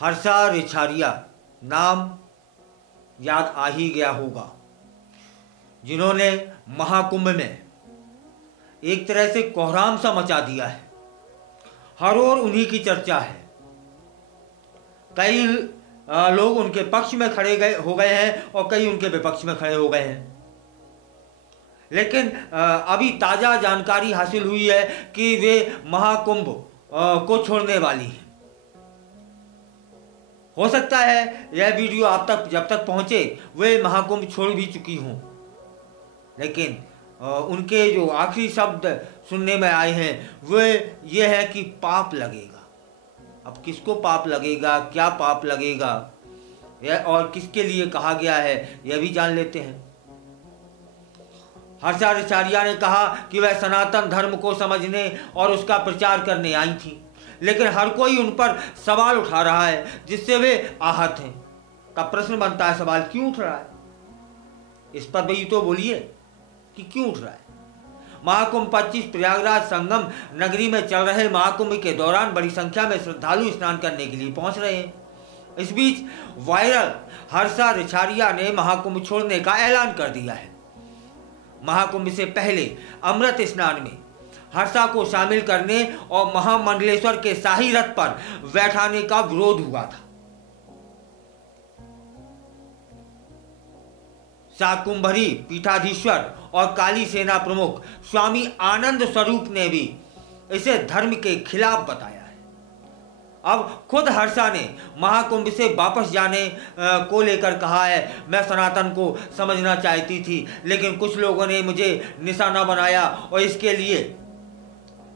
हर्षा रिछारिया नाम याद आ ही गया होगा, जिन्होंने महाकुंभ में एक तरह से कोहराम सा मचा दिया है। हर ओर उन्हीं की चर्चा है। कई लोग उनके पक्ष में खड़े हो गए हैं और कई उनके विपक्ष में खड़े हो गए हैं। लेकिन अभी ताज़ा जानकारी हासिल हुई है कि वे महाकुंभ को छोड़ने वाली हैं। हो सकता है यह वीडियो आप तक जब तक पहुंचे वे महाकुंभ छोड़ भी चुकी हों, लेकिन उनके जो आखिरी शब्द सुनने में आए हैं वे ये है कि पाप लगेगा। अब किसको पाप लगेगा, क्या पाप लगेगा और किसके लिए कहा गया है, यह भी जान लेते हैं। हर्षा रिछारिया ने कहा कि वह सनातन धर्म को समझने और उसका प्रचार करने आई थी, लेकिन हर कोई उन पर सवाल उठा रहा है जिससे वे आहत हैं। तब प्रश्न बनता है, सवाल क्यों उठ रहा है? इस पर भी तो बोलिए कि क्यों उठ रहा है। महाकुंभ 25 प्रयागराज संगम नगरी में चल रहे महाकुंभ के दौरान बड़ी संख्या में श्रद्धालु स्नान करने के लिए पहुंच रहे हैं। इस बीच वायरल हर्षा रिछारिया ने महाकुंभ छोड़ने का ऐलान कर दिया है। महाकुंभ से पहले अमृत स्नान में हर्षा को शामिल करने और महामंडलेश्वर के शाही रथ पर बैठाने का विरोध हुआ था। शाकुंभरी पीठाधीश्वर और काली सेना प्रमुख स्वामी आनंद स्वरूप ने भी इसे धर्म के खिलाफ बताया है। अब खुद हर्षा ने महाकुंभ से वापस जाने को लेकर कहा है, मैं सनातन को समझना चाहती थी, लेकिन कुछ लोगों ने मुझे निशाना बनाया और इसके लिए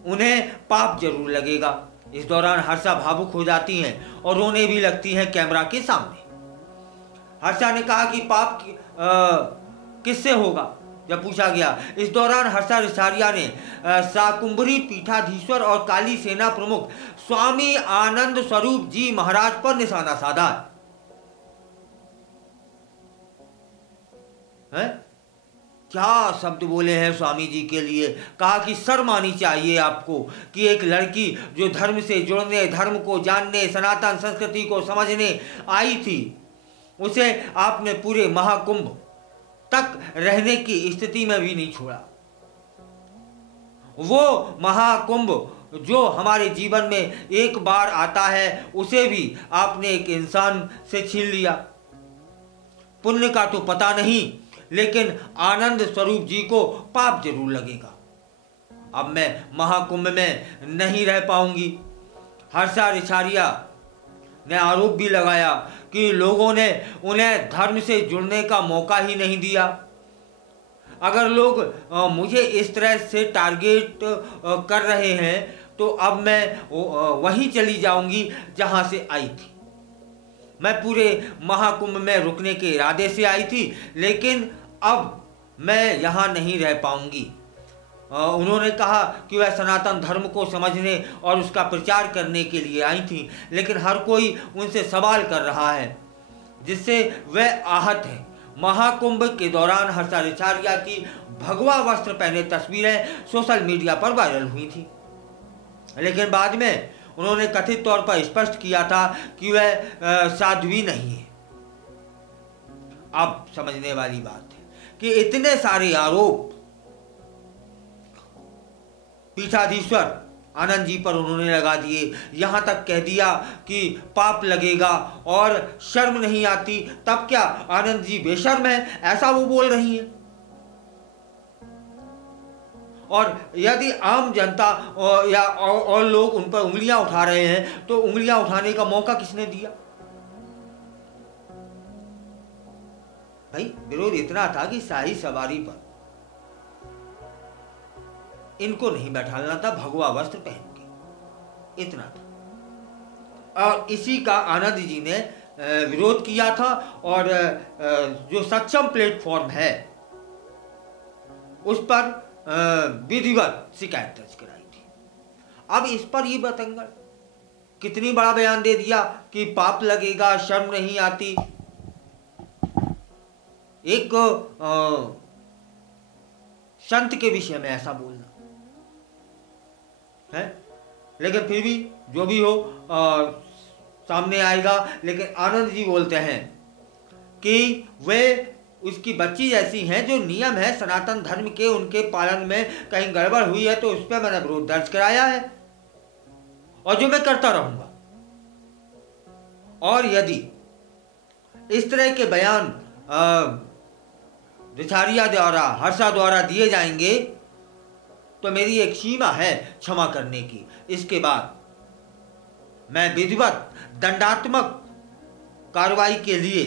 उन्हें पाप जरूर लगेगा। इस दौरान हर्षा भावुक हो जाती हैं और रोने भी लगती हैं कैमरा के सामने। हर्षा ने कहा कि पाप किससे होगा जब पूछा गया। इस दौरान हर्षा रिछारिया ने शाकुंभरी पीठाधीश्वर और काली सेना प्रमुख स्वामी आनंद स्वरूप जी महाराज पर निशाना साधा है। क्या शब्द बोले हैं स्वामी जी के लिए। कहा कि शर्म आनी चाहिए आपको कि एक लड़की जो धर्म से जुड़ने, धर्म को जानने, सनातन संस्कृति को समझने आई थी, उसे आपने पूरे महाकुंभ तक रहने की स्थिति में भी नहीं छोड़ा। वो महाकुंभ जो हमारे जीवन में एक बार आता है उसे भी आपने एक इंसान से छीन लिया। पुण्य का तो पता नहीं, लेकिन आनंद स्वरूप जी को पाप जरूर लगेगा। अब मैं महाकुंभ में नहीं रह पाऊंगी। हर्षा रिछारिया ने आरोप भी लगाया कि लोगों ने उन्हें धर्म से जुड़ने का मौका ही नहीं दिया। अगर लोग मुझे इस तरह से टारगेट कर रहे हैं तो अब मैं वहीं चली जाऊंगी जहां से आई थी। मैं पूरे महाकुंभ में रुकने के इरादे से आई थी, लेकिन अब मैं यहाँ नहीं रह पाऊंगी। उन्होंने कहा कि वह सनातन धर्म को समझने और उसका प्रचार करने के लिए आई थी, लेकिन हर कोई उनसे सवाल कर रहा है जिससे वह आहत हैं। महाकुंभ के दौरान हर्षा रिछारिया की भगवा वस्त्र पहने तस्वीरें सोशल मीडिया पर वायरल हुई थी, लेकिन बाद में उन्होंने कथित तौर पर स्पष्ट किया था कि वह साध्वी नहीं है। अब समझने वाली बात है कि इतने सारे आरोप पीठाधीश्वर आनंद जी पर उन्होंने लगा दिए, यहां तक कह दिया कि पाप लगेगा और शर्म नहीं आती। तब क्या आनंद जी बेशर्म है, ऐसा वो बोल रही हैं? और यदि आम जनता और लोग उन पर उंगलियां उठा रहे हैं तो उंगलियां उठाने का मौका किसने दिया? भाई विरोध इतना था कि शाही सवारी पर इनको नहीं बैठाना था भगवा वस्त्र पहन के, इतना था। और इसी का आनंद जी ने विरोध किया था और जो सक्षम प्लेटफॉर्म है उस पर विधिवत शिकायत दर्ज कराई थी। अब इस पर ये बतंगड़ कितनी बड़ा बयान दे दिया कि पाप लगेगा, शर्म नहीं आती। एक संत के विषय में ऐसा बोलना है। लेकिन फिर भी जो भी हो, सामने आएगा। लेकिन आनंद जी बोलते हैं कि वे उसकी बच्ची ऐसी हैं जो नियम है सनातन धर्म के, उनके पालन में कहीं गड़बड़ हुई है तो उस पर मैंने विरोध दर्ज कराया है और जो मैं करता रहूंगा। और यदि इस तरह के बयान रिछारिया द्वारा, हर्षा द्वारा दिए जाएंगे तो मेरी एक सीमा है क्षमा करने की। इसके बाद मैं विधिवत दंडात्मक कार्रवाई के लिए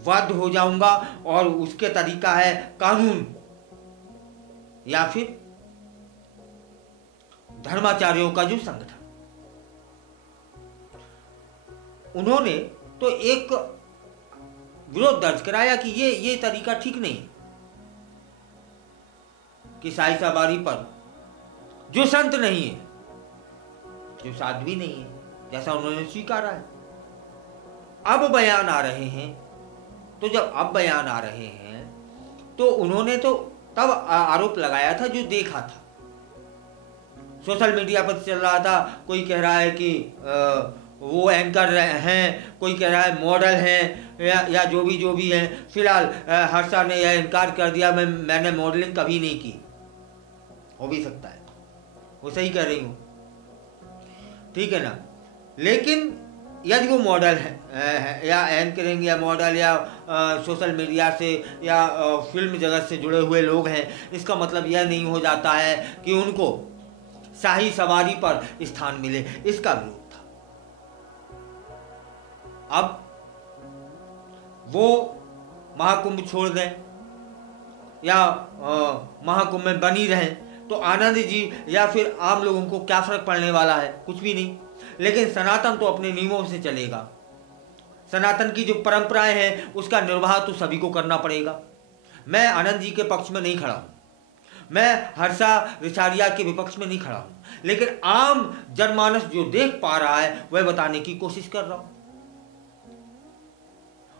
बाध्य हो जाऊंगा और उसके तरीका है कानून या फिर धर्माचार्यों का जो संगठन। उन्होंने तो एक विरोध दर्ज कराया कि ये तरीका ठीक नहीं है कि शाही सवारी पर जो संत नहीं है, जो साध्वी नहीं है, जैसा उन्होंने स्वीकारा है। अब बयान आ रहे हैं, तो जब अब बयान आ रहे हैं तो उन्होंने तो तब आरोप लगाया था जो देखा था, सोशल मीडिया पर चल रहा था। कोई कह रहा है कि वो एंकर हैं, कोई कह रहा है मॉडल हैं या जो भी हैं। फिलहाल हर्षा ने यह इनकार कर दिया मैंने मॉडलिंग कभी नहीं की। हो भी सकता है वो सही कह रही हूँ, ठीक है ना। लेकिन यदि वो मॉडल है या एंकरिंग या मॉडल या सोशल मीडिया से या फिल्म जगत से जुड़े हुए लोग हैं, इसका मतलब यह नहीं हो जाता है कि उनको शाही सवारी पर स्थान मिले। इसका विरोध था। अब वो महाकुंभ छोड़ दें या महाकुंभ में बनी रहें तो आनंद जी या फिर आम लोगों को क्या फर्क पड़ने वाला है? कुछ भी नहीं। लेकिन सनातन तो अपने नियमों से चलेगा। सनातन की जो परंपराएं हैं उसका निर्वाह तो सभी को करना पड़ेगा। मैं आनंद जी के पक्ष में नहीं खड़ा हूं, मैं हर्षा रिछारिया के विपक्ष में नहीं खड़ा हूं, लेकिन आम जनमानस जो देख पा रहा है वह बताने की कोशिश कर रहा हूं।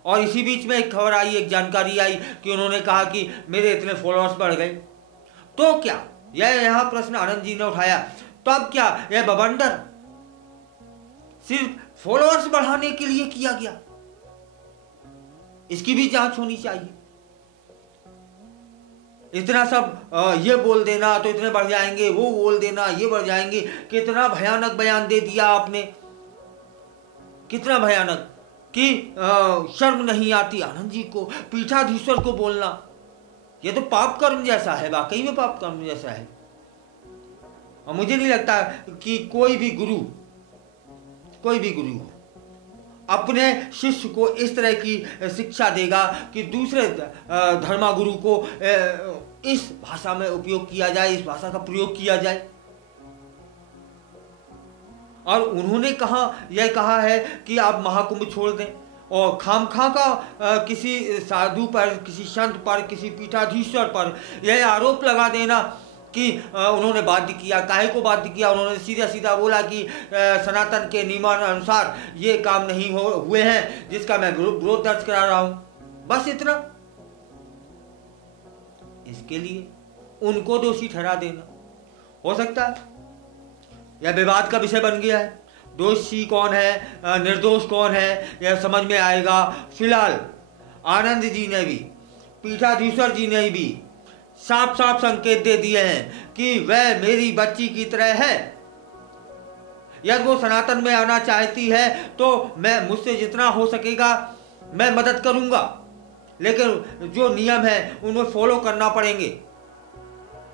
और इसी बीच में एक खबर आई, एक जानकारी आई कि उन्होंने कहा कि मेरे इतने फॉलोअर्स बढ़ गए। तो क्या यह यहां प्रश्न आनंद जी ने उठाया, तो अब क्या यह बवंडर सिर्फ फॉलोअर्स बढ़ाने के लिए किया गया? इसकी भी जांच होनी चाहिए। इतना सब ये बोल देना तो इतने बढ़ जाएंगे, वो बोल देना ये बढ़ जाएंगे। कितना भयानक बयान दे दिया आपने, कितना भयानक कि शर्म नहीं आती आनंद जी को, पीठाधीश्वर को बोलना। ये तो पाप कर्म जैसा है, वाकई में पाप कर्म जैसा है। और मुझे नहीं लगता कि कोई भी गुरु अपने शिष्य को इस तरह की शिक्षा देगा कि दूसरे धर्मगुरु को इस भाषा में उपयोग किया जाए, इस भाषा का प्रयोग किया जाए। और उन्होंने यह कहा है कि आप महाकुंभ छोड़ दें और खामखा का किसी साधु पर, किसी संत पर, किसी पीठाधीश्वर पर यह आरोप लगा देना कि उन्होंने बाध्य किया। काहे को बाध्य किया? उन्होंने सीधा सीधा बोला कि सनातन के नियमानुसार ये काम नहीं हुए हैं जिसका मैं विरोध दर्ज करा रहा हूं। बस इतना। इसके लिए उनको दोषी ठहरा देना हो सकता है, यह विवाद का विषय बन गया है। दोषी कौन है, निर्दोष कौन है, यह समझ में आएगा। फिलहाल आनंद जी ने भी, पीठाधीश्वर जी ने भी साफ साफ संकेत दे दिए हैं कि वह मेरी बच्ची की तरह है। यदि वो सनातन में आना चाहती है तो मैं, मुझसे जितना हो सकेगा मैं मदद करूंगा, लेकिन जो नियम है उन्हें फॉलो करना पड़ेंगे।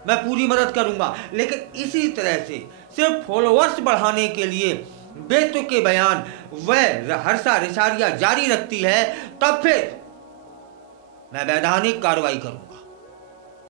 मैं पूरी मदद करूंगा। लेकिन इसी तरह से सिर्फ फॉलोअर्स बढ़ाने के लिए बेतुके बयान वह हर्षा रिछारिया जारी रखती है, तब फिर मैं वैधानिक कार्रवाई करूंगा।